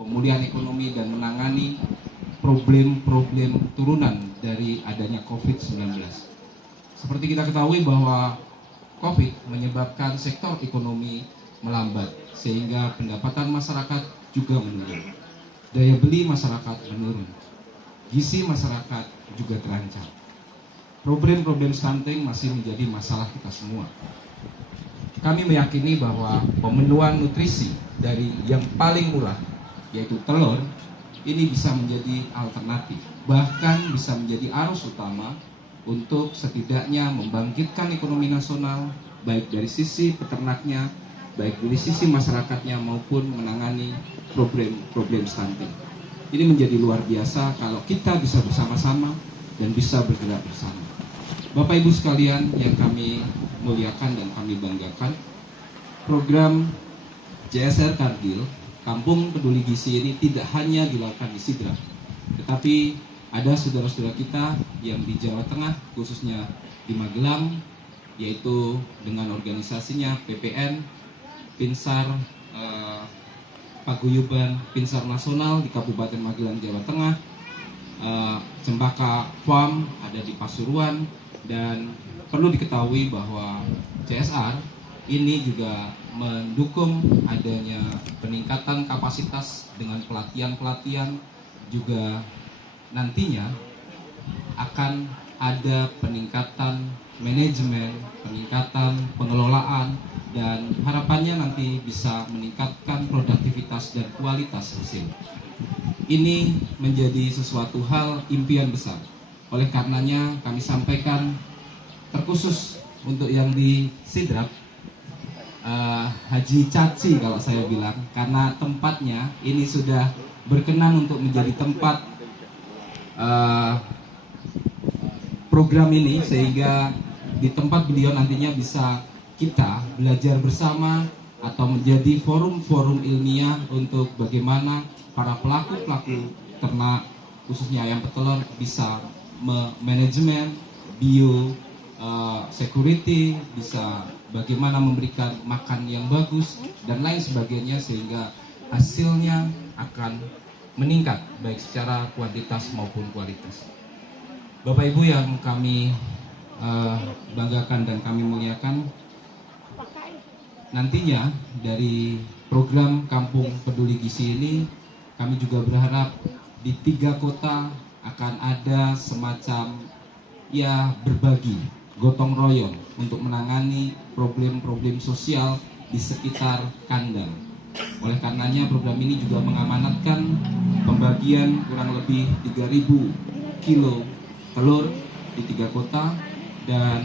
pemulihan ekonomi dan menangani problem-problem turunan dari adanya COVID-19. Seperti kita ketahui bahwa COVID menyebabkan sektor ekonomi melambat, sehingga pendapatan masyarakat juga menurun. Daya beli masyarakat menurun. Gizi masyarakat juga terancam. Problem-problem stunting masih menjadi masalah kita semua. Kami meyakini bahwa pemenuhan nutrisi dari yang paling murah, yaitu telur, ini bisa menjadi alternatif, bahkan bisa menjadi arus utama untuk setidaknya membangkitkan ekonomi nasional, baik dari sisi peternaknya, baik dari sisi masyarakatnya, maupun menangani problem stunting. Ini menjadi luar biasa kalau kita bisa bersama-sama dan bisa bergerak bersama. Bapak Ibu sekalian yang kami muliakan dan kami banggakan, program CSR Kargil Kampung Peduli Gizi ini tidak hanya dilakukan di Sidrap, tetapi ada saudara-saudara kita yang di Jawa Tengah, khususnya di Magelang, yaitu dengan organisasinya PPN, Pinsar Paguyuban Pinsar Nasional di Kabupaten Magelang, Jawa Tengah, Cempaka Farm ada di Pasuruan, dan perlu diketahui bahwa CSR ini juga mendukung adanya peningkatan kapasitas dengan pelatihan-pelatihan, juga nantinya akan ada peningkatan manajemen, peningkatan pengelolaan, dan harapannya nanti bisa meningkatkan produktivitas dan kualitas hasil. Ini menjadi sesuatu hal impian besar. Oleh karenanya kami sampaikan terkhusus untuk yang di Sidrap, Haji Caci kalau saya bilang, karena tempatnya ini sudah berkenan untuk menjadi tempat program ini, sehingga di tempat beliau nantinya bisa kita belajar bersama atau menjadi forum-forum ilmiah untuk bagaimana para pelaku-pelaku ternak, khususnya ayam petelur, bisa manajemen bio security, bisa bagaimana memberikan makan yang bagus dan lain sebagainya, sehingga hasilnya akan meningkat baik secara kuantitas maupun kualitas. Bapak Ibu yang kami banggakan dan kami muliakan, nantinya dari program Kampung Peduli Gizi ini kami juga berharap di 3 kota akan ada semacam berbagi, gotong royong untuk menangani problem-problem sosial di sekitar kandang. Oleh karenanya program ini juga mengamanatkan pembagian kurang lebih 3.000 kilo telur di 3 kota, dan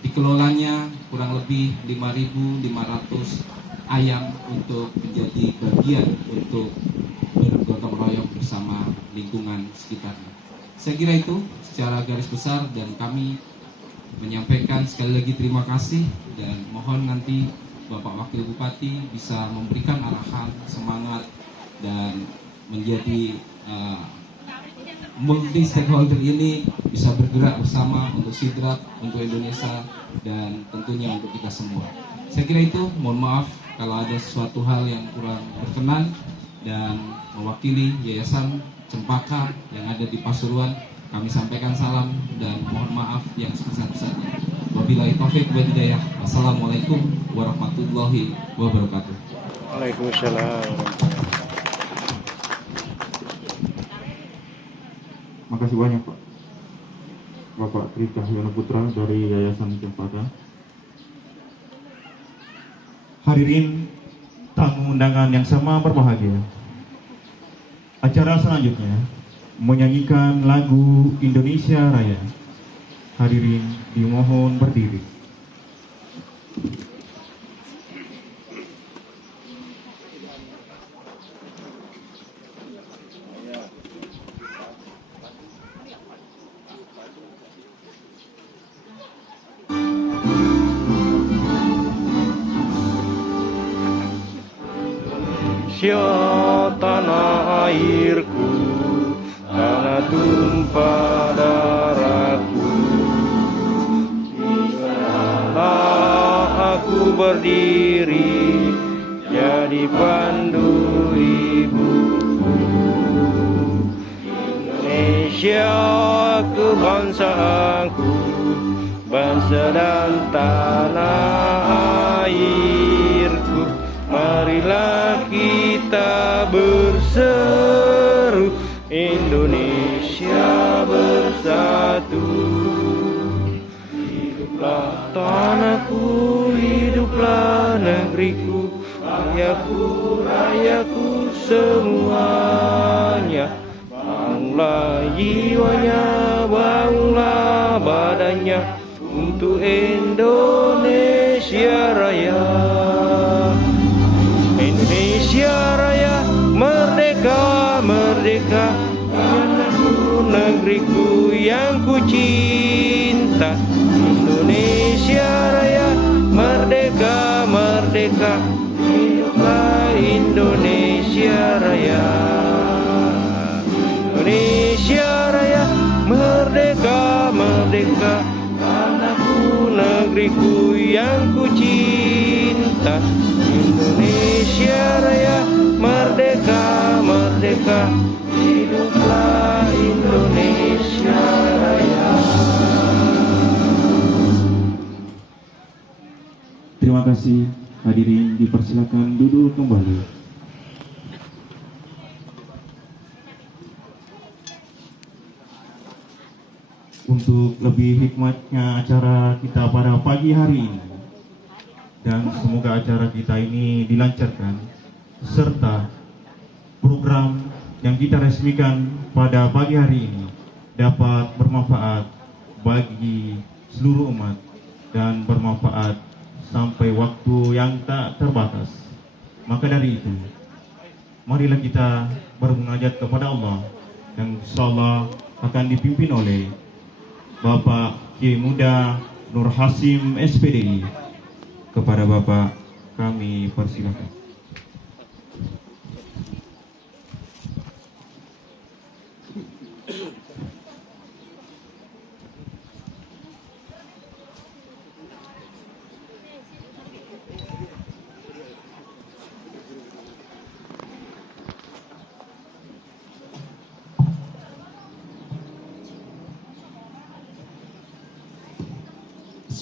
dikelolanya kurang lebih 5.500 ayam untuk menjadi bagian untuk bergotong royong bersama lingkungan sekitarnya. Saya kira itu secara garis besar, dan kami menyampaikan sekali lagi terima kasih, dan mohon nanti Bapak Wakil Bupati bisa memberikan arahan, semangat, dan menjadi multi stakeholder ini bisa bergerak bersama untuk Sidrap, untuk Indonesia, dan tentunya untuk kita semua. Saya kira itu, mohon maaf kalau ada sesuatu hal yang kurang berkenan, dan mewakili Yayasan Cempaka yang ada di Pasuruan, kami sampaikan salam dan mohon maaf yang sebesar-besarnya. Wabillahi taufik wal hidayah. Wassalamualaikum warahmatullahi wabarakatuh. Waalaikumsalam. Makasih banyak Pak. Bapak Tri Cahyono Putra dari Yayasan Cempaka. Hadirin tamu undangan yang sama berbahagia. Acara selanjutnya menyanyikan lagu Indonesia Raya. Hadirin dimohon berdiri. Tanah airku, tanah tumpah darahku, di sana aku berdiri, jadi pandu ibu. Indonesia kebangsaanku, bangsa dan tanah airku. Marilah kita berseru, Indonesia bersatu. Hiduplah tanahku, hiduplah negeriku, rayaku semuanya. Bangunlah jiwanya, bangunlah badannya untuk Indonesia Raya. Indonesia Raya, merdeka, merdeka, tanahku, negeriku yang ku cinta. Indonesia Raya, merdeka, merdeka, hiduplah Indonesia Raya. Indonesia Raya, merdeka, merdeka, tanahku, negeriku yang ku cinta. Indonesia Raya, merdeka, merdeka, hiduplah Indonesia Raya. Terima kasih. Hadirin dipersilakan duduk kembali. Untuk lebih hikmatnya acara kita pada pagi hari ini, dan semoga acara kita ini dilancarkan, serta program yang kita resmikan pada pagi hari ini dapat bermanfaat bagi seluruh umat dan bermanfaat sampai waktu yang tak terbatas. Maka dari itu, marilah kita bermunajat kepada Allah yang insyaallah akan dipimpin oleh Bapak Kiai Muda Nur Hasim SPDI. Kepada Bapak kami persilakan.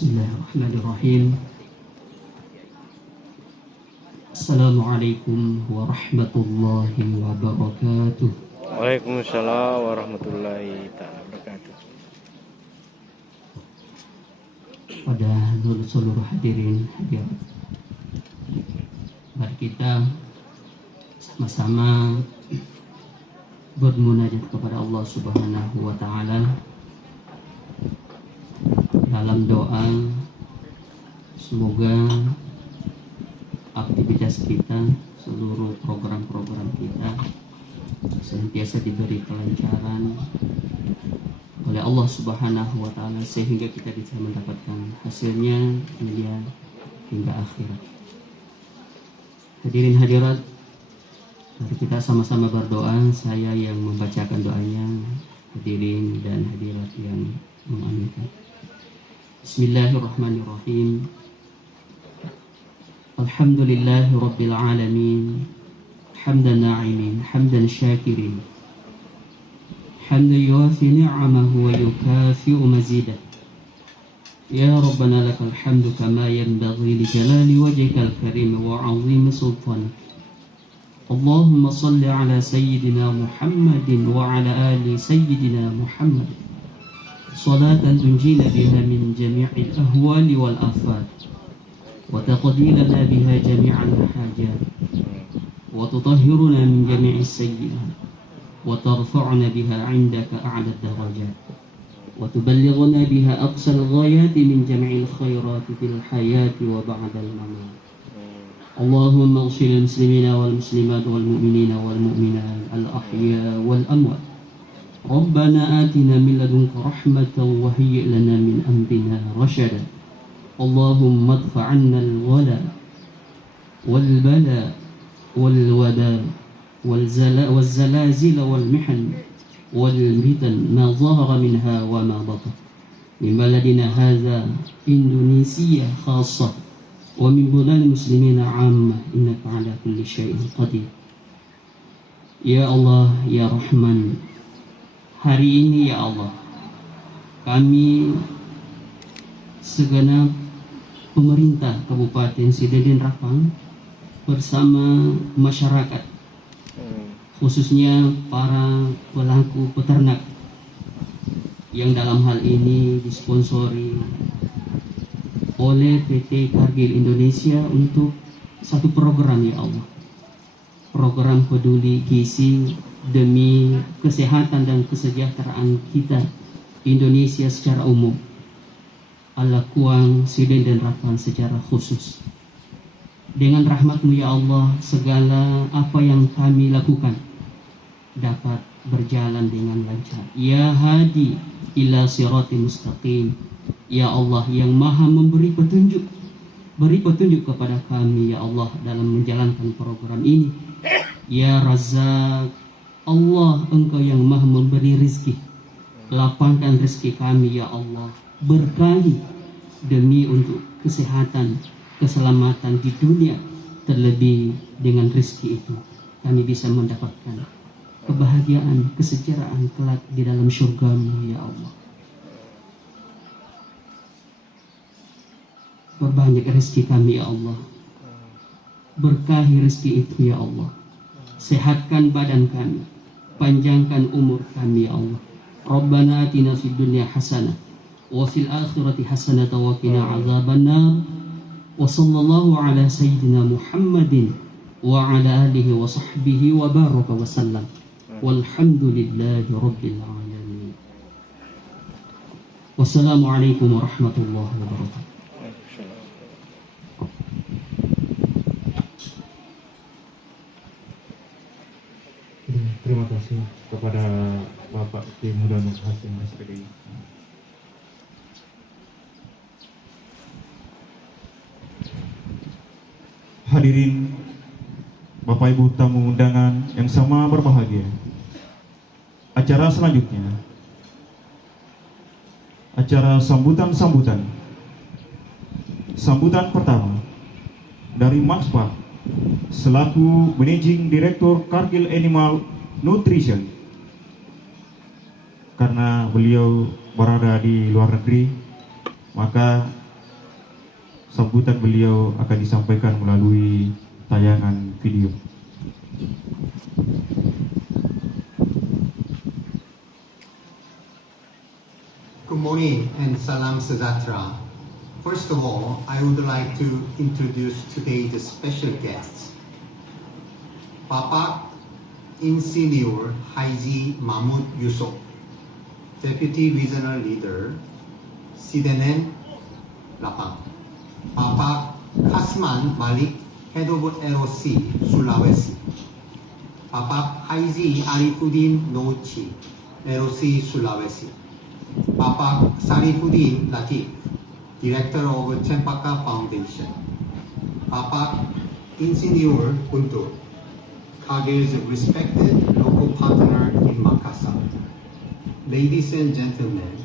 Bismillahirrahmanirrahim. Assalamualaikum warahmatullahi wabarakatuh. Waalaikumsalam warahmatullahi wabarakatuh. Pada seluruh hadirin hadirat, mari kita sama-sama bermunajat kepada Allah Subhanahu wa taala dalam doa. Semoga aktivitas kita, seluruh program-program kita senantiasa diberi kelancaran oleh Allah Subhanahu wa taala sehingga kita bisa mendapatkan hasilnya dunia hingga akhirat. Hadirin hadirat, mari kita sama-sama berdoa. Saya yang membacakan doanya, hadirin dan hadirat yang mengaminkan. Bismillahirrahmanirrahim. Alhamdulillahi Rabbil Alamin. Hamdan na'imin, hamdan syakirin, hamdan yuafi ni'amahu wa yukafi'u mazidah. Ya Rabbana lakal hamdu kama yanbaghi li jalali wajhikal karim wa 'azimi sultanik. Allahumma salli ala sayyidina Muhammadin wa ala ali sayyidina Muhammad, salatan tunjina biha min jami'il ahwali wal afat, wa taqdi lana biha jami'al hajat, wa tutahhiruna min jami'is sayyi'at, wa tarfa'una biha 'indaka a'la ad-darajat, wa tuballighuna biha aqsal ghayati min jami'il khairati fil hayati wa ba'dal mamat. Allahumma ighfir lil muslimina wal muslimat wal mu'minina wal mu'minat al ahya wal amwat. Rabbana atina min ladunka rahmatan wa hayyi' lana min amrina rashada. Allahumma adfa' 'anna al-wala wal bala wal wada wal zalazil wal mihan wal mitan ma zahara minha wa ma batan min baladina hadha Indonesia khassah wa min bulad muslimina 'ammah innaka 'ala kulli syai'in qadir. Ya Allah, ya Rahman, hari ini ya Allah, kami segenap pemerintah Kabupaten Sidadin Rapang bersama masyarakat, khususnya para pelaku peternak yang dalam hal ini disponsori oleh PT Cargill Indonesia untuk satu program ya Allah, program peduli gizi demi kesehatan dan kesejahteraan kita Indonesia secara umum, Allah Kuang, Sidin dan Rapang secara khusus. Dengan rahmat-Mu ya Allah, segala apa yang kami lakukan dapat berjalan dengan lancar. Ya Hadi ila sirati mustaqim, ya Allah yang maha memberi petunjuk, beri petunjuk kepada kami ya Allah dalam menjalankan program ini. Ya Razzaq, Allah Engkau yang maha memberi rizki, lapangkan rizki kami ya Allah, berkahi demi untuk kesehatan, keselamatan di dunia, terlebih dengan rizki itu kami bisa mendapatkan kebahagiaan, kesejahteraan kelak di dalam syurga-Mu ya Allah. Perbanyak rezeki kami ya Allah, berkahi rezeki itu ya Allah, sehatkan badan kami, panjangkan umur kami ya Allah. Rabbana atina fid dunya hasanah wa fil akhirati hasanah wa qina adzabannar. Wa sallallahu ala sayyidina Muhammadin wa ala alihi wa sahbihi wa baraka wa sallam. Walhamdulillahi rabbil alamin. Wassalamualaikum warahmatullahi wabarakatuh. Terima kasih kepada Bapak Ki Muda Nur Hasim SPD. Hadirin Bapak Ibu tamu undangan yang sama berbahagia, acara selanjutnya, acara sambutan pertama dari Max Pak selaku Managing Director Cargill Animal Nutrition. Karena beliau berada di luar negeri, maka sambutan beliau akan disampaikan melalui tayangan video. Good morning and salam sejahtera. First of all, I would like to introduce today's special guests. Bapak Insinyur Haji Mahmud Yusuf, Deputy Regional Leader, Sidenen Rapang. Bapak Kasman Malik, Head of LOC, Sulawesi. Bapak Haji Arifuddin Nochi, LOC, Sulawesi. Bapak Sarifuddin Latif, Director of Cempaka Foundation. Bapak Insinyur Guntur, Cargill's respected local partner in Makassar. Ladies and gentlemen,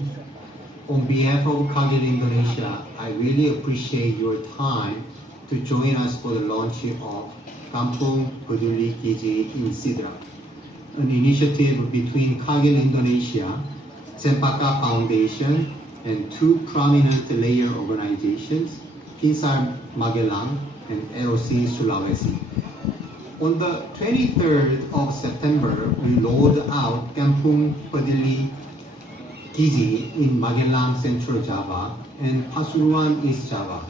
on behalf of Cargill Indonesia, I really appreciate your time to join us for the launch of Kampung Peduli Gizi in Sidrap, an initiative between Cargill Indonesia, Cempaka Foundation, and two prominent layer organizations, Pinsar Magelang and LOC Sulawesi. On the 23rd of September, we rolled out Kampung Peduli Gizi in Magelang, Central Java, and Pasuruan, East Java.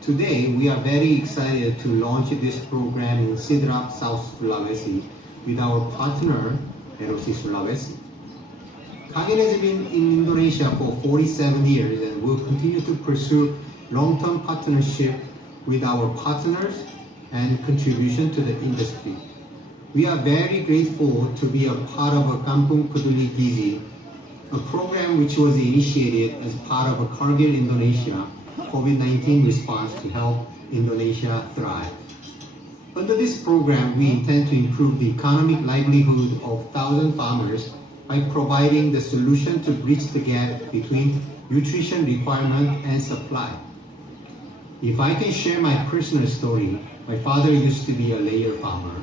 Today, we are very excited to launch this program in Sidrap, South Sulawesi, with our partner, LOC Sulawesi. Cargill has been in Indonesia for 47 years and will continue to pursue long-term partnership with our partners and contribution to the industry. We are very grateful to be a part of a Kampung Peduli Gizi, a program which was initiated as part of a Cargill Indonesia COVID-19 response to help Indonesia thrive. Under this program, we intend to improve the economic livelihood of 1,000 farmers by providing the solution to bridge the gap between nutrition requirement and supply. If I can share my personal story, my father used to be a layer farmer.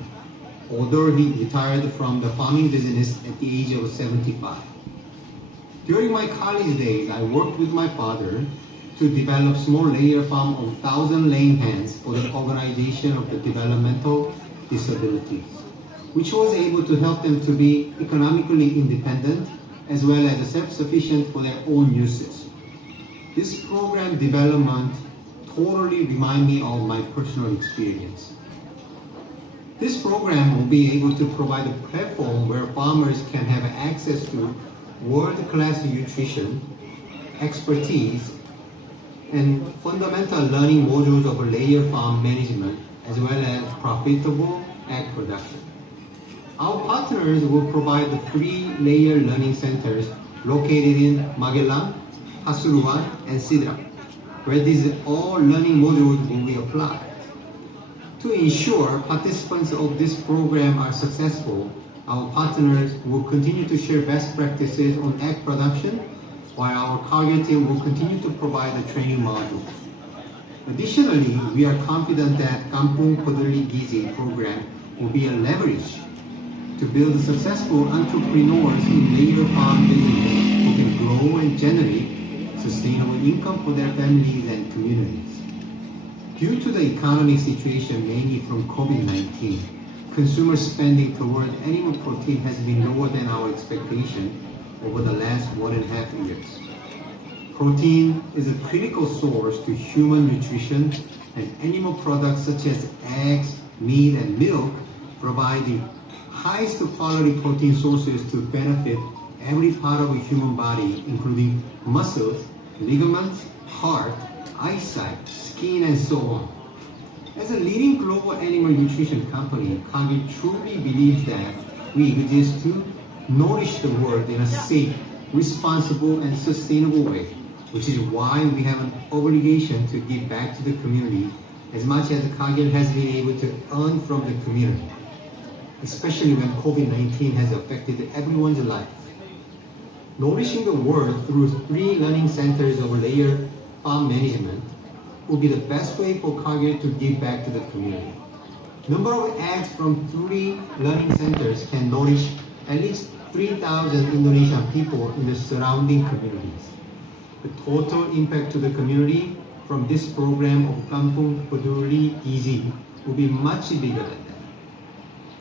although he retired from the farming business at the age of 75. During my college days, I worked with my father to develop small layer farm of 1,000 laying hens for the organization of the developmental disabilities, which was able to help them to be economically independent as well as self-sufficient for their own uses. This program development totally remind me of my personal experience. This program will be able to provide a platform where farmers can have access to world-class nutrition, expertise, and fundamental learning modules of layer farm management, as well as profitable egg production. Our partners will provide the free layer learning centers located in Magellan, Pasuruan, and Sidra, where these all learning modules will be applied. To ensure participants of this program are successful, our partners will continue to share best practices on egg production, while our Cargill team will continue to provide the training modules. Additionally, we are confident that Kampung Peduli Gizi program will be a leverage to build successful entrepreneurs in layer farm business who can grow and generate sustainable income for their families and communities. Due to the economic situation, mainly from COVID-19, consumer spending toward animal protein has been lower than our expectation over the last 1.5 years. Protein is a critical source to human nutrition, and animal products such as eggs, meat, and milk provide the highest quality protein sources to benefit every part of a human body, including muscles, ligaments, heart, eyesight, skin, and so on. As a leading global animal nutrition company, Cargill truly believes that we exist to nourish the world in a safe, responsible, and sustainable way, which is why we have an obligation to give back to the community as much as Cargill has been able to earn from the community, especially when COVID-19 has affected everyone's life. Nourishing the world through 3 learning centers of layer farm management will be the best way for Cargill to give back to the community. Number of eggs from 3 learning centers can nourish at least 3,000 Indonesian people in the surrounding communities. The total impact to the community from this program of Kampung Peduli Gizi will be much bigger than that.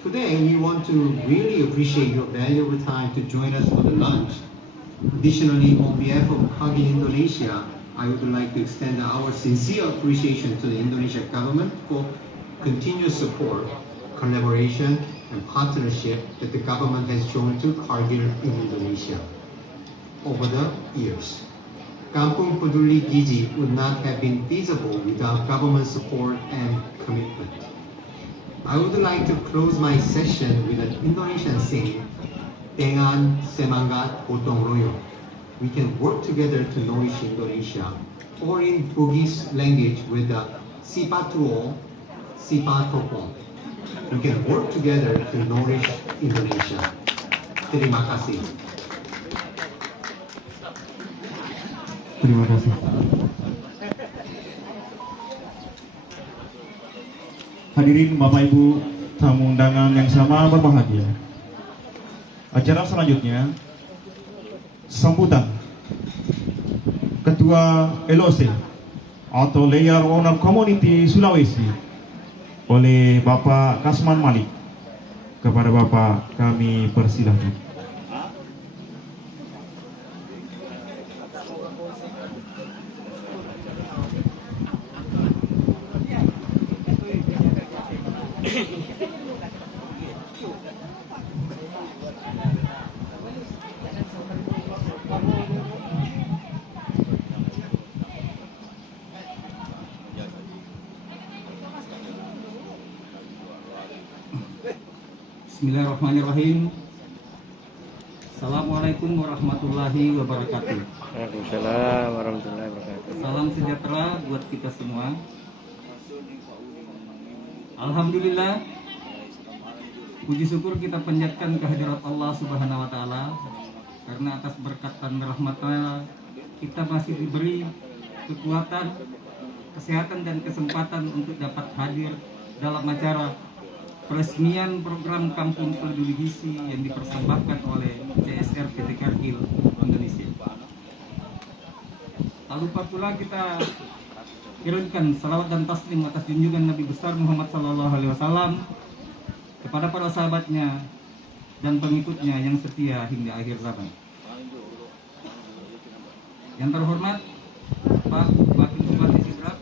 Today, we want to really appreciate your valuable time to join us for the lunch. Additionally, on behalf of Cargill Indonesia, I would like to extend our sincere appreciation to the Indonesian government for continuous support, collaboration, and partnership that the government has shown to Cargill in Indonesia over the years. Kampung Peduli Gizi would not have been feasible without government support and commitment. I would like to close my session with an Indonesian saying, Dengan semangat gotong royong. We can work together to nourish Indonesia, or in Bugis language with the Sipatuo, Sipatopong. We can work together to nourish Indonesia. Terima kasih. Terima kasih. Hadirin Bapak Ibu tamu undangan yang sama berbahagia. Acara selanjutnya sambutan Ketua LOC atau Layer Owner Community Sulawesi oleh Bapak Kasman Malik. Kepada Bapak kami persilahkan. Bismillahirrahmanirrahim. Assalamualaikum warahmatullahi wabarakatuh. Waalaikumsalam warahmatullahi wabarakatuh. Salam sejahtera buat kita semua. Alhamdulillah, puji syukur kita panjatkan kehadirat Allah Subhanahu wa taala karena atas berkat dan rahmat-Nya kita masih diberi kekuatan, kesehatan dan kesempatan untuk dapat hadir dalam acara peresmian program Kampung Peduli Gizi yang dipersembahkan oleh CSR PT Cargill Indonesia. Tak lupa pula kita kirimkan salawat dan taslim atas junjungan Nabi besar Muhammad SAW kepada para sahabatnya dan pengikutnya yang setia hingga akhir zaman. Yang terhormat Pak Wakil Bupati Sidrap,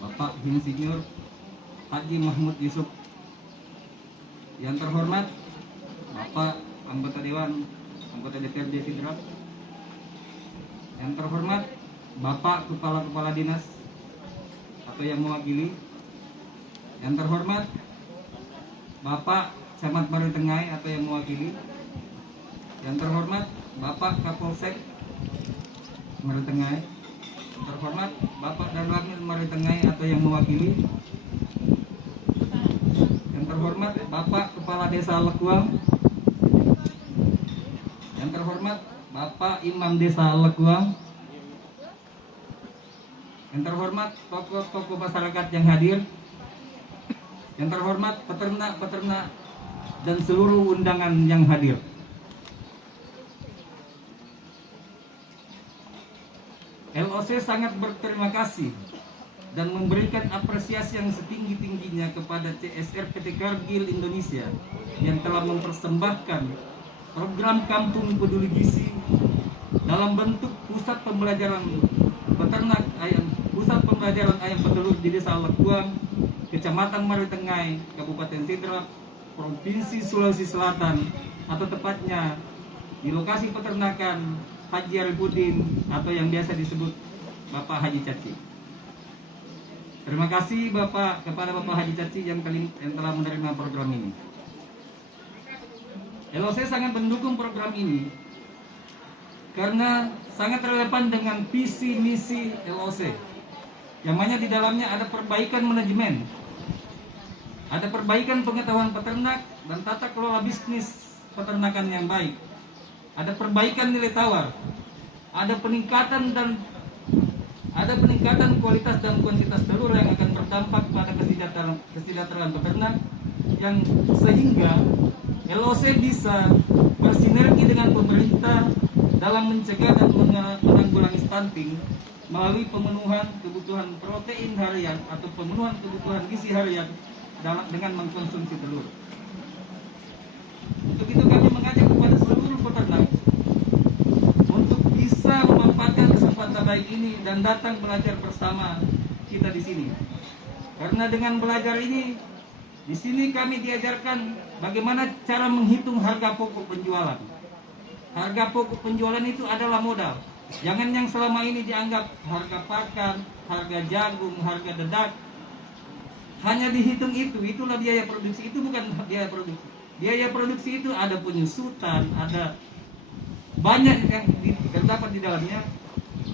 Bapak Insinyur Haji Mahmud Yusuf. Yang terhormat Bapak Anggota Dewan, Anggota DPRD Sidrap. Yang terhormat Bapak Kepala Dinas atau yang mewakili. Yang terhormat Bapak Camat Baru Tengai atau yang mewakili. Yang terhormat Bapak Kapolsek Baru Tengai. Yang terhormat Bapak Danramil Baru Tengai atau yang mewakili. Yang terhormat Bapak Kepala Desa Lekuang. Yang terhormat Bapak Imam Desa Lekuang. Yang terhormat tokoh-tokoh masyarakat yang hadir. Yang terhormat peternak-peternak dan seluruh undangan yang hadir. LOC sangat berterima kasih dan memberikan apresiasi yang setinggi-tingginya kepada CSR PT Cargill Indonesia yang telah mempersembahkan program Kampung Peduli Gizi dalam bentuk pusat pembelajaran peternak ayam, pusat pembelajaran ayam petelur di Desa Lekuang, Kecamatan Maritengai, Kabupaten Sidrap, Provinsi Sulawesi Selatan, atau tepatnya di lokasi peternakan Haji Arifudin atau yang biasa disebut Bapak Haji Caci. Terima kasih kepada Bapak Haji Caci yang telah menerima program ini. LOC sangat mendukung program ini karena sangat relevan dengan visi misi LOC, yang mana di dalamnya ada perbaikan manajemen, ada perbaikan pengetahuan peternak dan tata kelola bisnis peternakan yang baik, ada perbaikan nilai tawar, ada peningkatan kualitas dan kuantitas telur yang akan berdampak pada kesejahteraan peternak, yang sehingga LOC bisa bersinergi dengan pemerintah dalam mencegah dan menanggulangi stunting melalui pemenuhan kebutuhan protein harian atau pemenuhan kebutuhan gizi harian dengan mengkonsumsi telur. Untuk itu kami mengajak kepada seluruh peternak untuk bisa memanfaatkan kesempatan baik ini dan datang belajar bersama kita di sini. Karena dengan belajar ini, di sini kami diajarkan bagaimana cara menghitung harga pokok penjualan. Harga pokok penjualan itu adalah modal. Jangan yang selama ini dianggap harga pakan, harga jagung, harga dedak, hanya dihitung itulah biaya produksi. Itu bukan biaya produksi. Biaya produksi itu ada penyusutan, ada banyak yang terdapat di dalamnya.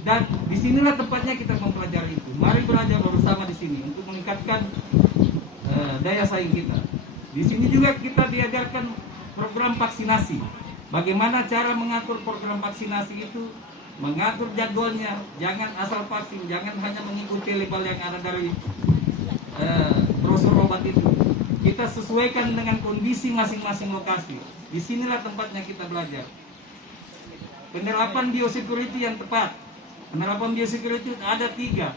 Dan disinilah tempatnya kita mempelajari itu. Mari belajar bersama di sini untuk meningkatkan daya saing kita. Di sini juga kita diajarkan program vaksinasi. Bagaimana cara mengatur program vaksinasi itu, mengatur jadwalnya, jangan asal vaksin, jangan hanya mengikuti label yang ada dari brosur obat itu. Kita sesuaikan dengan kondisi masing-masing lokasi. Disinilah tempatnya kita belajar. Penerapan biosecurity yang tepat. Penerapan biosecurity ada tiga.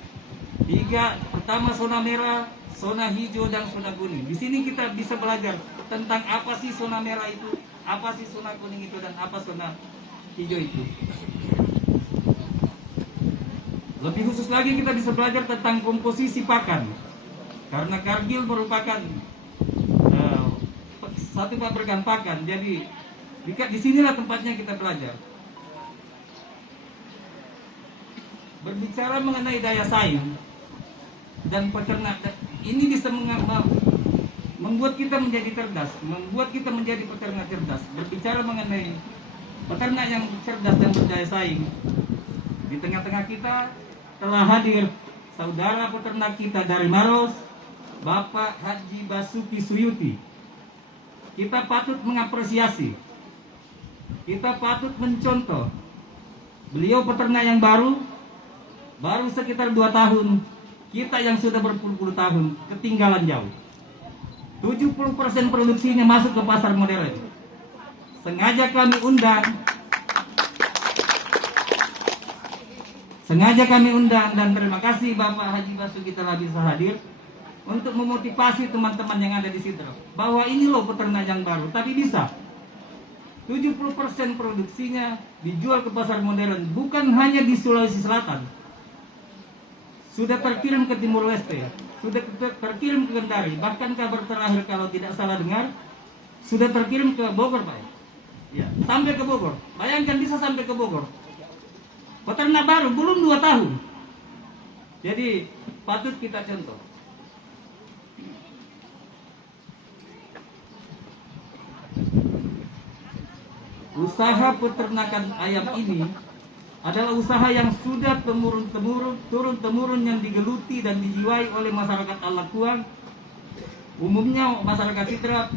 Pertama zona merah, zona hijau, dan zona kuning. Di sini kita bisa belajar tentang apa sih zona merah itu, apa sih zona kuning itu, dan apa zona hijau itu. Lebih khusus lagi kita bisa belajar tentang komposisi pakan. Karena Cargill merupakan satu pabrikan pakan, jadi di sinilah tempatnya kita belajar. Berbicara mengenai daya saing dan peternak, ini bisa membuat kita menjadi cerdas, membuat kita menjadi peternak cerdas. Berbicara mengenai peternak yang cerdas dan berdaya saing, di tengah-tengah kita telah hadir saudara peternak kita dari Maros, Bapak Haji Basuki Suyuti. Kita patut mengapresiasi, kita patut mencontoh. Beliau peternak yang baru sekitar 2 tahun, kita yang sudah berpuluh-puluh tahun ketinggalan jauh. 70% produksinya masuk ke pasar modern. Sengaja kami undang dan terima kasih Bapak Haji Basuki telah bisa hadir untuk memotivasi teman-teman yang ada di situ bahwa ini loh peternak yang baru, tapi bisa 70% produksinya dijual ke pasar modern, bukan hanya di Sulawesi Selatan, sudah terkirim ke Timur Leste, sudah terkirim ke Kendari, bahkan kabar terakhir kalau tidak salah dengar sudah terkirim ke Bogor, Pak. Ya, sampai ke Bogor. Bayangkan bisa sampai ke Bogor. Peternak baru belum 2 tahun. Jadi patut kita contoh. Usaha peternakan ayam ini adalah usaha yang sudah turun-temurun yang digeluti dan dijiwai oleh masyarakat Alakuang, umumnya masyarakat Sidrap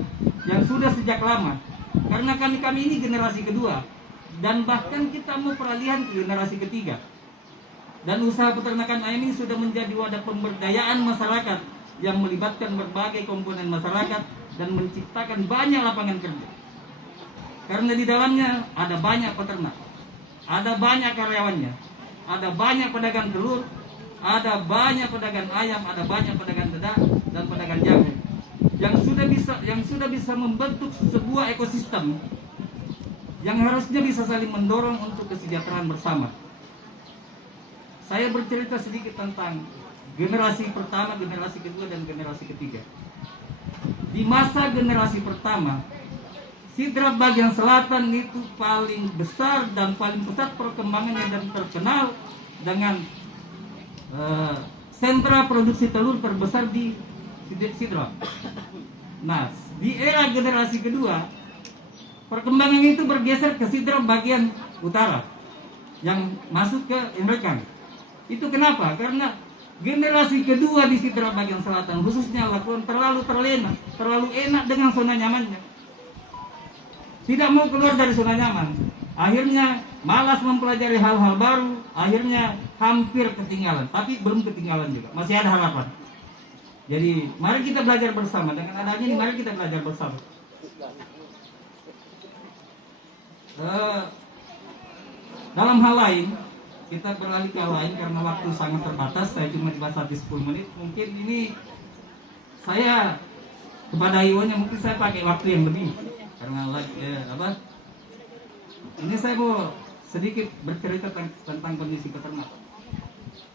yang sudah sejak lama. Karena kami ini generasi kedua dan bahkan kita mau peralihan ke generasi ketiga. Dan usaha peternakan ayam ini sudah menjadi wadah pemberdayaan masyarakat yang melibatkan berbagai komponen masyarakat dan menciptakan banyak lapangan kerja. Karena di dalamnya ada banyak peternak, ada banyak karyawannya, ada banyak pedagang telur, ada banyak pedagang ayam, ada banyak pedagang dedak dan pedagang jagung yang sudah bisa membentuk sebuah ekosistem yang harusnya bisa saling mendorong untuk kesejahteraan bersama. Saya bercerita sedikit tentang generasi pertama, generasi kedua, dan generasi ketiga. Di masa generasi pertama, Sidrap bagian selatan itu paling besar dan paling pesat perkembangannya dan terkenal dengan sentra produksi telur terbesar di Sidrap. Nah, di era generasi kedua, perkembangan itu bergeser ke Sidrap bagian utara yang masuk ke Inrekan. Itu kenapa? Karena generasi kedua di Sidrap bagian selatan, khususnya Lakuan, terlalu terlena, terlalu enak dengan zona nyamannya. Tidak mau keluar dari zona nyaman. Akhirnya malas mempelajari hal-hal baru, akhirnya hampir ketinggalan. Tapi belum ketinggalan juga, masih ada harapan. Jadi mari kita belajar bersama. Dengan adanya ini mari kita belajar bersama. Dalam hal lain, kita beralih ke hal lain karena waktu sangat terbatas. Saya cuma dibatasi 10 menit. Mungkin ini saya kepada Iwonya mungkin saya pakai waktu yang lebih. Karena ini saya mau sedikit bercerita tentang kondisi peternak.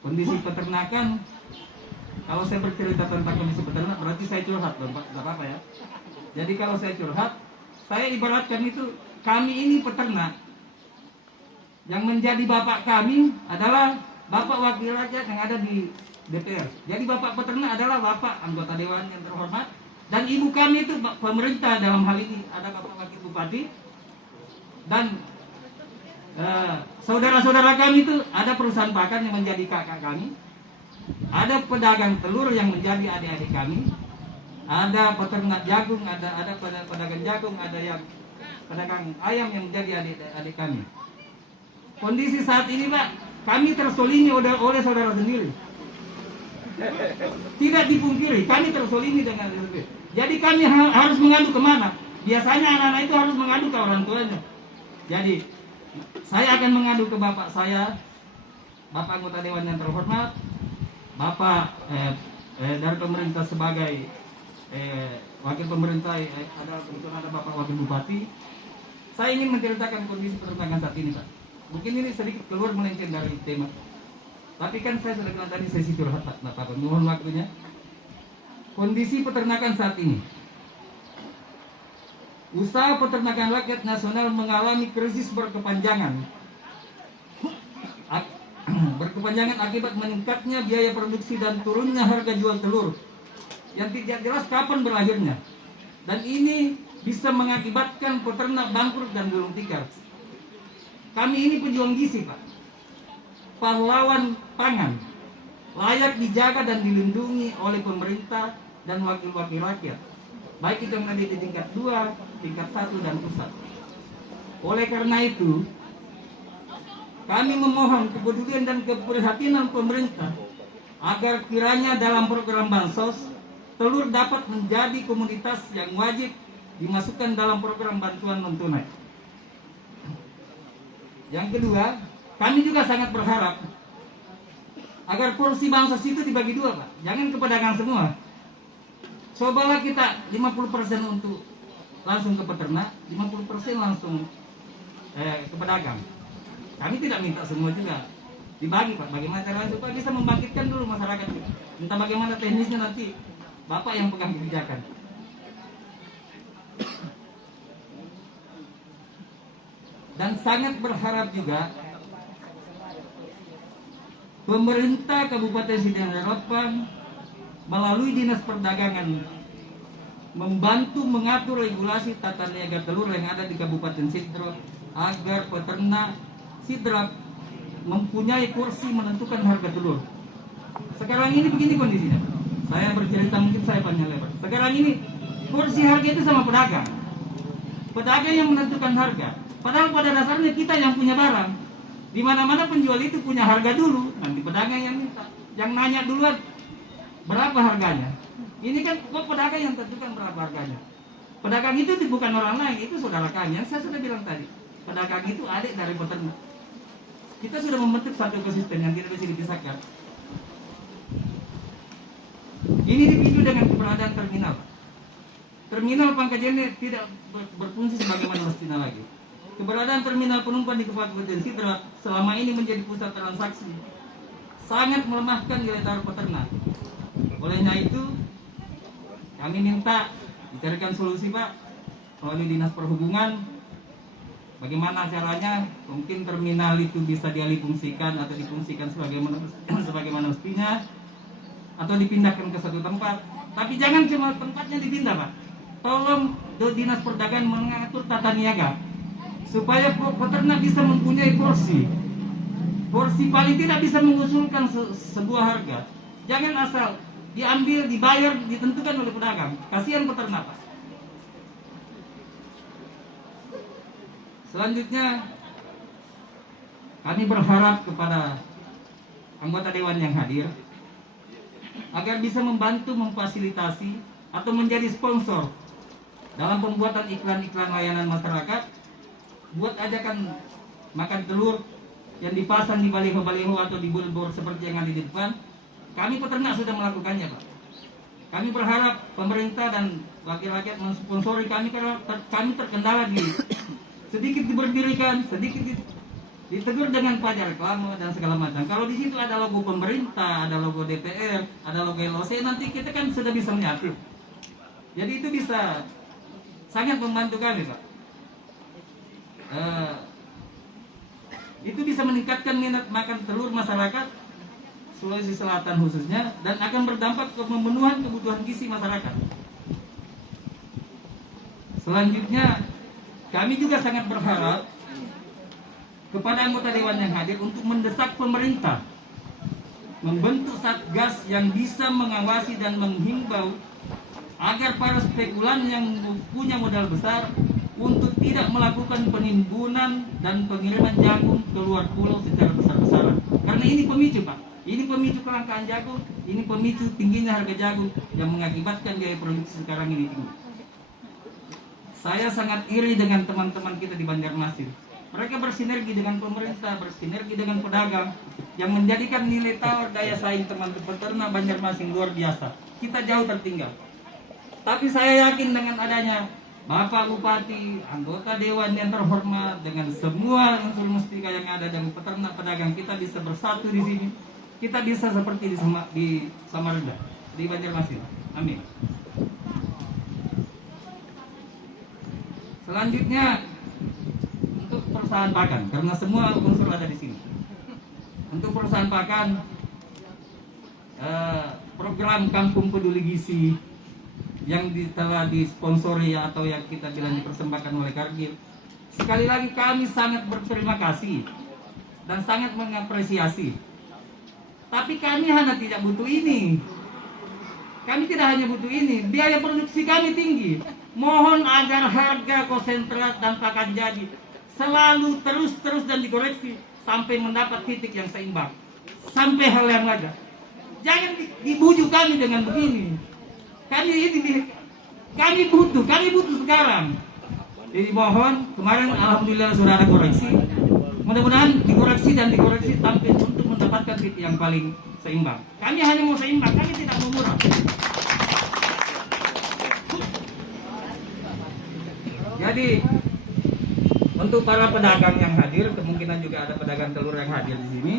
Kondisi peternakan, kalau saya bercerita tentang kondisi peternak berarti saya curhat, Bapak, nggak apa-apa ya. Jadi kalau saya curhat, saya ibaratkan itu kami ini peternak. Yang menjadi bapak kami adalah bapak wakil rakyat yang ada di DPR. Jadi bapak peternak adalah bapak anggota dewan yang terhormat. Dan ibu kami itu pemerintah dalam hal ini, ada Bapak Wakil Bupati dan saudara-saudara kami itu ada perusahaan pakan yang menjadi kakak kami, ada pedagang telur yang menjadi adik-adik kami, ada peternak jagung, ada pedagang jagung, ada yang pedagang ayam yang menjadi adik-adik kami. Kondisi saat ini, Pak, kami tersolimi oleh saudara sendiri. Tidak dipungkiri, kami tersolimi dengan itu. Jadi kami harus mengadu kemana? Biasanya anak-anak itu harus mengadu ke orang tuanya. Jadi saya akan mengadu ke bapak saya, bapak anggota dewan yang terhormat, bapak dari pemerintah sebagai wakil pemerintah, ada bapak wakil bupati. Saya ingin menceritakan kondisi peternakan saat ini, Pak. Mungkin ini sedikit keluar melenceng dari tema. Tapi kan saya sudah bilang tadi sesi curhat, Pak. Mohon waktunya. Kondisi peternakan saat ini, usaha peternakan rakyat nasional mengalami krisis berkepanjangan akibat meningkatnya biaya produksi dan turunnya harga jual telur yang tidak jelas kapan berakhirnya, dan ini bisa mengakibatkan peternak bangkrut dan gulung tikar. Kami ini pejuang gizi, Pak, pahlawan pangan, layak dijaga dan dilindungi oleh pemerintah dan wakil-wakil rakyat, baik itu yang ada di tingkat 2, tingkat 1, dan pusat. Oleh karena itu, kami memohon kepedulian dan keprihatinan pemerintah agar kiranya dalam program bansos telur dapat menjadi komoditas yang wajib dimasukkan dalam program bantuan non tunai. Yang kedua, kami juga sangat berharap agar porsi bansos itu dibagi dua, Pak. Jangan ke pedagang semua. Cobalah kita 50% untuk langsung ke peternak, 50% langsung ke pedagang. Kami tidak minta semua juga. Dibagi, Pak. Bagaimana caranya supaya bisa membangkitkan dulu masyarakat kita. Entah bagaimana teknisnya nanti Bapak yang pegang kebijakan. Dan sangat berharap juga pemerintah Kabupaten Sidang-Harapan melalui Dinas Perdagangan membantu mengatur regulasi tata niaga telur yang ada di Kabupaten Sidrap agar peternak Sidrap mempunyai kursi menentukan harga telur. Sekarang ini begini kondisinya. Saya bercerita, mungkin saya panjang lebar. Sekarang ini kursi harga itu sama pedagang. Pedagang yang menentukan harga. Padahal pada dasarnya kita yang punya barang. Di mana-mana penjual itu punya harga dulu, nanti pedagang yang minta. Yang nanya duluan berapa harganya. Ini kan kok pedagang yang tentukan berapa harganya. Pedagang itu bukan orang lain, itu saudara kami. Yang saya sudah bilang tadi, pedagang itu adik dari peternak. Kita sudah membentuk satu ekosistem yang tidak bisa dipisahkan. Ini dipicu dengan keberadaan terminal. Terminal Pangkajene tidak berfungsi sebagaimana mestinya lagi. Keberadaan terminal penumpang di Kabupaten Sidrap selama ini menjadi pusat transaksi, sangat melemahkan nilai taruh peternak. Olehnya itu, kami minta dicarikan solusi, Pak, melalui Dinas Perhubungan. Bagaimana caranya? Mungkin terminal itu bisa dialihfungsikan atau difungsikan sebagaimana mestinya, atau dipindahkan ke satu tempat. Tapi jangan cuma tempatnya dipindah, Pak. Tolong Dinas Perdagangan mengatur tata niaga supaya peternak bisa mempunyai porsi paling tidak bisa mengusulkan sebuah harga. Jangan asal diambil, dibayar, ditentukan oleh pedagang. Kasihan peternak, Pak. Selanjutnya, kami berharap kepada anggota Dewan yang hadir agar bisa membantu memfasilitasi atau menjadi sponsor dalam pembuatan iklan-iklan layanan masyarakat, buat ajakan makan telur yang dipasang di baliho-baliho atau di billboard seperti yang ada di depan. Kami peternak sudah melakukannya, Pak. Kami berharap pemerintah dan wakil rakyat mensponsori kami karena kami terkendala sedikit diberdirikan, sedikit ditegur dengan pajak reklame dan segala macam. Kalau di situ ada logo pemerintah, ada logo DPR, ada logo LOC, nanti kita kan sudah bisa menyatu. Jadi itu bisa sangat membantu kami, Pak. Itu bisa meningkatkan minat makan telur masyarakat Sulawesi Selatan khususnya, dan akan berdampak ke pemenuhan kebutuhan gizi masyarakat. Selanjutnya, kami juga sangat berharap kepada anggota Dewan yang hadir untuk mendesak pemerintah membentuk satgas yang bisa mengawasi dan menghimbau agar para spekulan yang punya modal besar untuk tidak melakukan penimbunan dan pengiriman jagung ke luar pulau secara besar-besaran. Karena ini pemicu, Pak. Ini pemicu kelangkaan jagung, ini pemicu tingginya harga jagung yang mengakibatkan biaya produksi sekarang ini tinggi. Saya sangat iri dengan teman-teman kita di Banjarmasin. Mereka bersinergi dengan pemerintah, bersinergi dengan pedagang, yang menjadikan nilai tawar daya saing teman-teman peternak Banjarmasin luar biasa. Kita jauh tertinggal. Tapi saya yakin dengan adanya Bapak Bupati, anggota Dewan yang terhormat, dengan semua unsur mustika yang ada dan peternak pedagang, kita bisa bersatu di sini. Kita bisa seperti di Samarinda, di Banjarmasin. Amin. Selanjutnya, untuk perusahaan pakan, karena semua unsur ada di sini. Untuk perusahaan pakan, program Kampung Peduli Gizi yang telah disponsori atau yang kita bilang dipersembahkan oleh Kargil. Sekali lagi kami sangat berterima kasih dan sangat mengapresiasi. Tapi kami hanya tidak butuh ini. Kami tidak hanya butuh ini, biaya produksi kami tinggi. Mohon agar harga konsentrat dan pakan jadi selalu terus dan dikoreksi sampai mendapat titik yang seimbang. Sampai hal yang wajar. Jangan dibujuk kami dengan begini. Kami butuh sekarang. Jadi mohon, kemarin alhamdulillah sudah ada koreksi. Mudah-mudahan dikoreksi tampil untuk mendapatkan titik yang paling seimbang. Kami hanya mau seimbang, kami tidak mau murah. Jadi untuk para pedagang yang hadir, kemungkinan juga ada pedagang telur yang hadir di sini.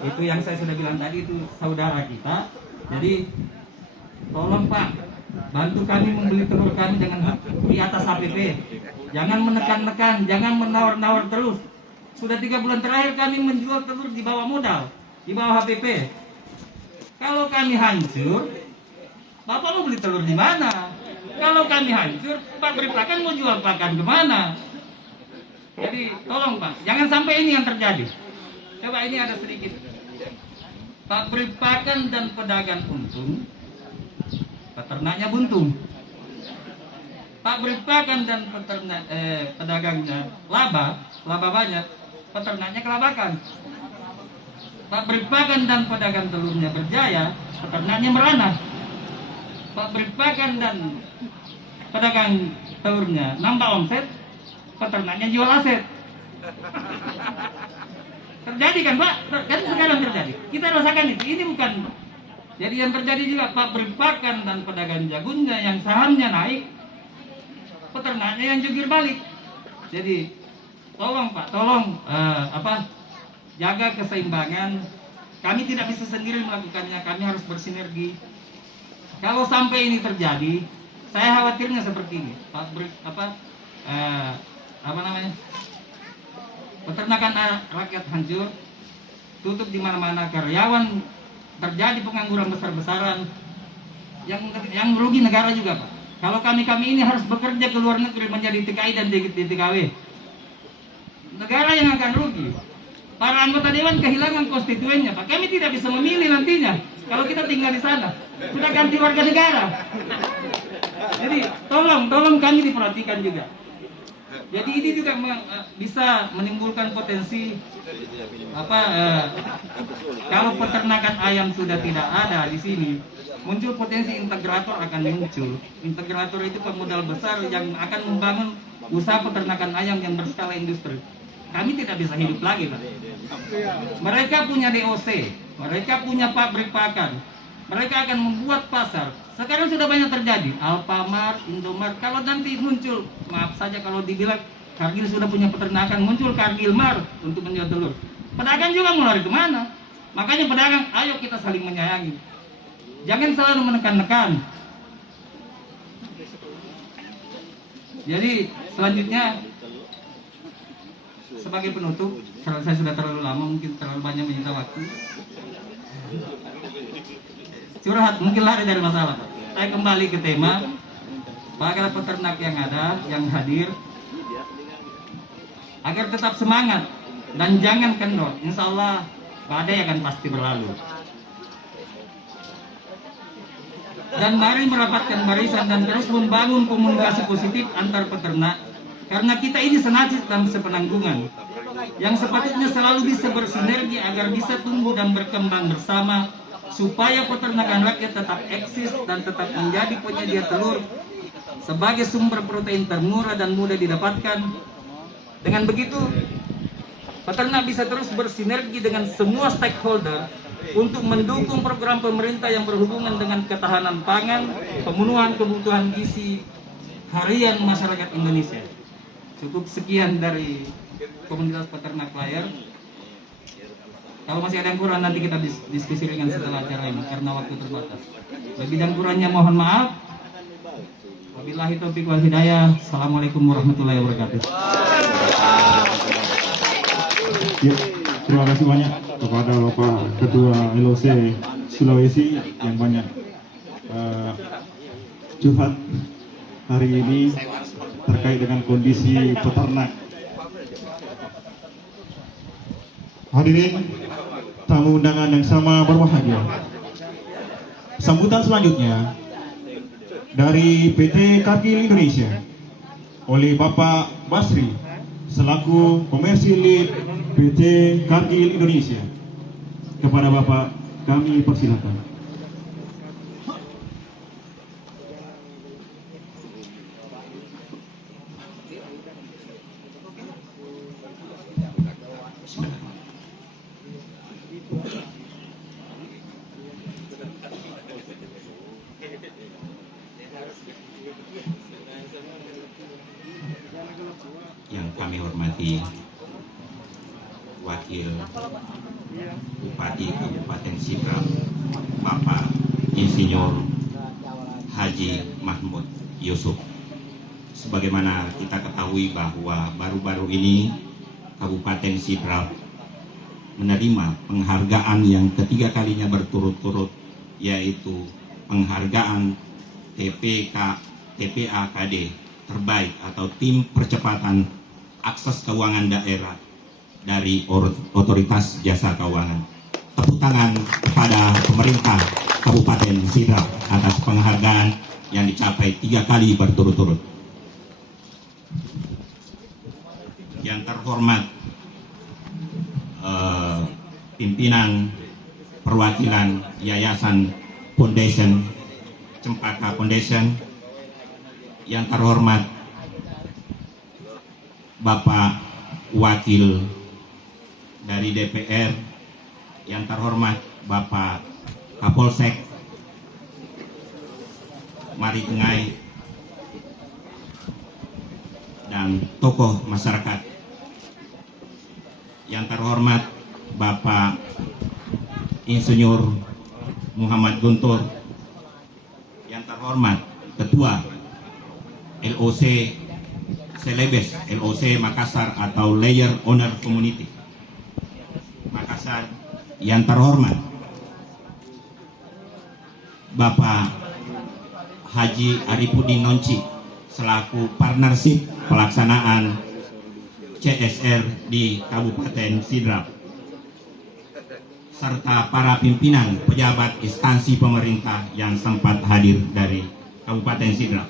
Itu yang saya sudah bilang tadi, itu saudara kita. Jadi tolong Pak, bantu kami membeli telur kami dengan di atas HPP. Jangan menekan-nekan, jangan menawar-nawar terus. Sudah 3 bulan terakhir kami menjual telur di bawah modal, di bawah HPP. Kalau kami hancur, Bapak mau beli telur di mana? Kalau kami hancur, pabrik pakan mau jual pakan kemana? Jadi tolong Pak, jangan sampai ini yang terjadi. Coba ini ada sedikit. Pabrik pakan dan pedagang untung, peternaknya buntung. Pabrik pakan dan pedagangnya laba banyak, peternaknya kelabakan. Pabrik pakan dan pedagang telurnya berjaya, peternaknya merana. Pabrik pakan dan pedagang telurnya nambah omset, peternaknya jual aset. Terjadi kan Pak? Kan sekarang terjadi. Kita rasakan itu. Ini bukan. Jadi yang terjadi juga pabrik pakan dan pedagang jagungnya yang sahamnya naik, peternaknya yang jungkir balik. Jadi tolong Pak, tolong jaga keseimbangan. Kami tidak bisa sendiri melakukannya. Kami harus bersinergi. Kalau sampai ini terjadi, saya khawatirnya seperti ini. Pabrik peternakan rakyat hancur, tutup di mana-mana, karyawan terjadi pengangguran besar-besaran, yang merugi negara juga Pak. Kalau kami ini harus bekerja ke luar negeri menjadi TKI dan DTKW, negara yang akan rugi. Para anggota dewan kehilangan konstituennya Pak. Kami tidak bisa memilih nantinya kalau kita tinggal di sana. Sudah ganti warga negara. Jadi tolong kami diperhatikan juga. Jadi ini juga bisa menimbulkan potensi kalau peternakan ayam sudah tidak ada di sini, muncul potensi integrator akan muncul. Integrator itu pemodal besar yang akan membangun usaha peternakan ayam yang berskala industri. Kami tidak bisa hidup lagi Pak. Mereka punya DOC, mereka punya pabrik pakan, mereka akan membuat pasar. Sekarang sudah banyak terjadi, Alfamart, Indomart. Kalau nanti muncul, maaf saja kalau dibilang Cargill sudah punya peternakan, muncul Cargill Mart untuk menjual telur. Pedagang juga mau lari kemana? Makanya pedagang, ayo kita saling menyayangi. Jangan selalu menekan-nekan. Jadi selanjutnya, sebagai penutup, karena saya sudah terlalu lama, mungkin terlalu banyak menyita waktu. Curhat, mungkin lari dari masalah Pak. Saya kembali ke tema, bagaimana peternak yang ada, yang hadir, agar tetap semangat dan jangan kendor. Insya Allah badai akan pasti berlalu. Dan mari merapatkan barisan dan terus membangun komunikasi positif antar peternak, karena kita ini senasib dan sepenanggungan yang sepatutnya selalu bisa bersinergi agar bisa tumbuh dan berkembang bersama, supaya peternakan rakyat tetap eksis dan tetap menjadi penyedia telur sebagai sumber protein termurah dan mudah didapatkan. Dengan begitu, peternak bisa terus bersinergi dengan semua stakeholder untuk mendukung program pemerintah yang berhubungan dengan ketahanan pangan, pemenuhan kebutuhan gizi harian masyarakat Indonesia. Cukup sekian dari komunitas peternak layar. Kalau masih ada yang kurang, nanti kita diskusi dengan setelah acara ini karena waktu terbatas. Lebih dan kurangnya mohon maaf. Wabillahi taufiq wal hidayah. Assalamualaikum warahmatullahi wabarakatuh. Ya, terima kasih banyak kepada Bapak Ketua LOC Sulawesi yang banyak curhat hari ini terkait dengan kondisi peternak. Hadirin tamu undangan yang sama berbahagia. Sambutan selanjutnya dari PT Cargill Indonesia oleh Bapak Basri selaku Komersil Lead PT Cargill Indonesia. Kepada Bapak kami persilakan. yang kami hormati Wakil Bupati Kabupaten Sidrap, Bapak Insinyur Haji Mahmud Yusuf. Sebagaimana kita ketahui bahwa baru-baru ini Kabupaten Sidrap menerima penghargaan yang ketiga kalinya berturut-turut, yaitu penghargaan TPA-KD terbaik atau tim percepatan akses keuangan daerah dari Otoritas Jasa Keuangan. Tepuk tangan kepada pemerintah Kabupaten Sidrap atas penghargaan yang dicapai 3 kali berturut-turut. Yang terhormat pimpinan perwakilan Yayasan Foundation Cempaka Foundation, yang terhormat Bapak Wakil dari DPR, yang terhormat Bapak Kapolsek Mari Tengai, dan tokoh masyarakat, yang terhormat Bapak Insinyur Muhammad Guntur, yang terhormat Ketua LOC Celebes LOC Makassar atau Layer Owner Community Makassar, yang terhormat Bapak Haji Arifudin Nonci selaku partnership pelaksanaan CSR di Kabupaten Sidrap, serta para pimpinan pejabat instansi pemerintah yang sempat hadir dari Kabupaten Sidrap,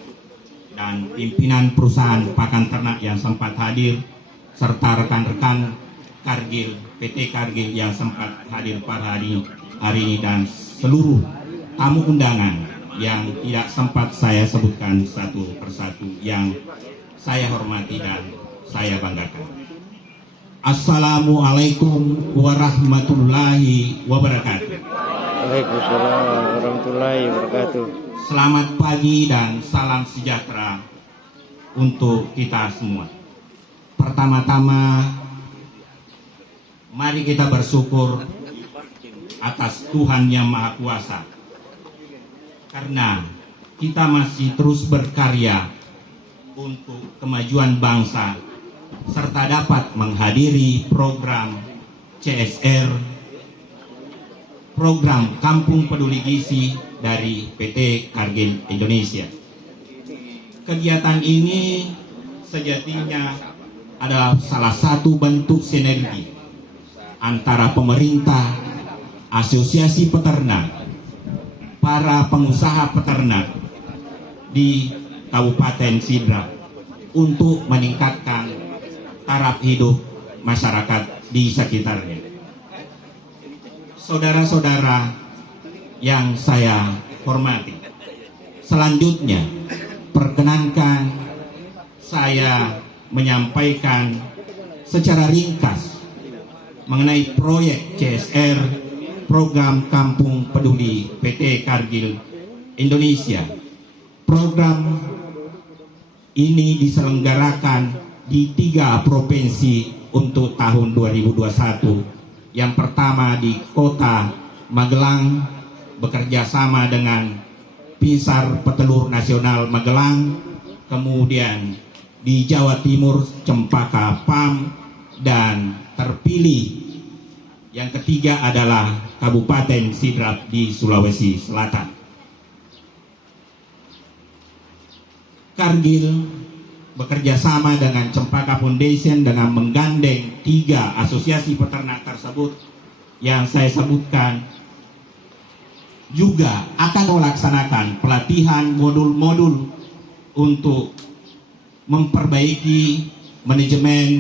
dan pimpinan perusahaan pakan ternak yang sempat hadir, serta rekan-rekan Kargil, PT Kargil yang sempat hadir pada hari ini, dan seluruh tamu undangan yang tidak sempat saya sebutkan satu persatu yang saya hormati dan saya banggakan. Assalamualaikum warahmatullahi wabarakatuh. Waalaikumsalam warahmatullahi wabarakatuh. Selamat pagi dan salam sejahtera untuk kita semua. Pertama-tama, mari kita bersyukur atas Tuhan Yang Maha Kuasa, karena kita masih terus berkarya untuk kemajuan bangsa, serta dapat menghadiri program CSR, program Kampung Peduli Gizi dari PT Kargil Indonesia. Kegiatan ini sejatinya adalah salah satu bentuk sinergi antara pemerintah, asosiasi peternak, para pengusaha peternak di Kabupaten Sidrap untuk meningkatkan taraf hidup masyarakat di sekitarnya. Saudara-saudara yang saya hormati, selanjutnya perkenankan saya menyampaikan secara ringkas mengenai proyek CSR program Kampung Peduli PT Kargil Indonesia. Program ini diselenggarakan di 3 provinsi untuk tahun 2021. Yang pertama di Kota Magelang, bekerja sama dengan Pinsar Petelur Nasional Magelang, kemudian di Jawa Timur Cempaka PAM, dan terpilih yang ketiga adalah Kabupaten Sidrap di Sulawesi Selatan. Kargil bekerja sama dengan Cempaka Foundation dengan menggandeng 3 asosiasi peternak tersebut yang saya sebutkan, juga akan melaksanakan pelatihan modul-modul untuk memperbaiki manajemen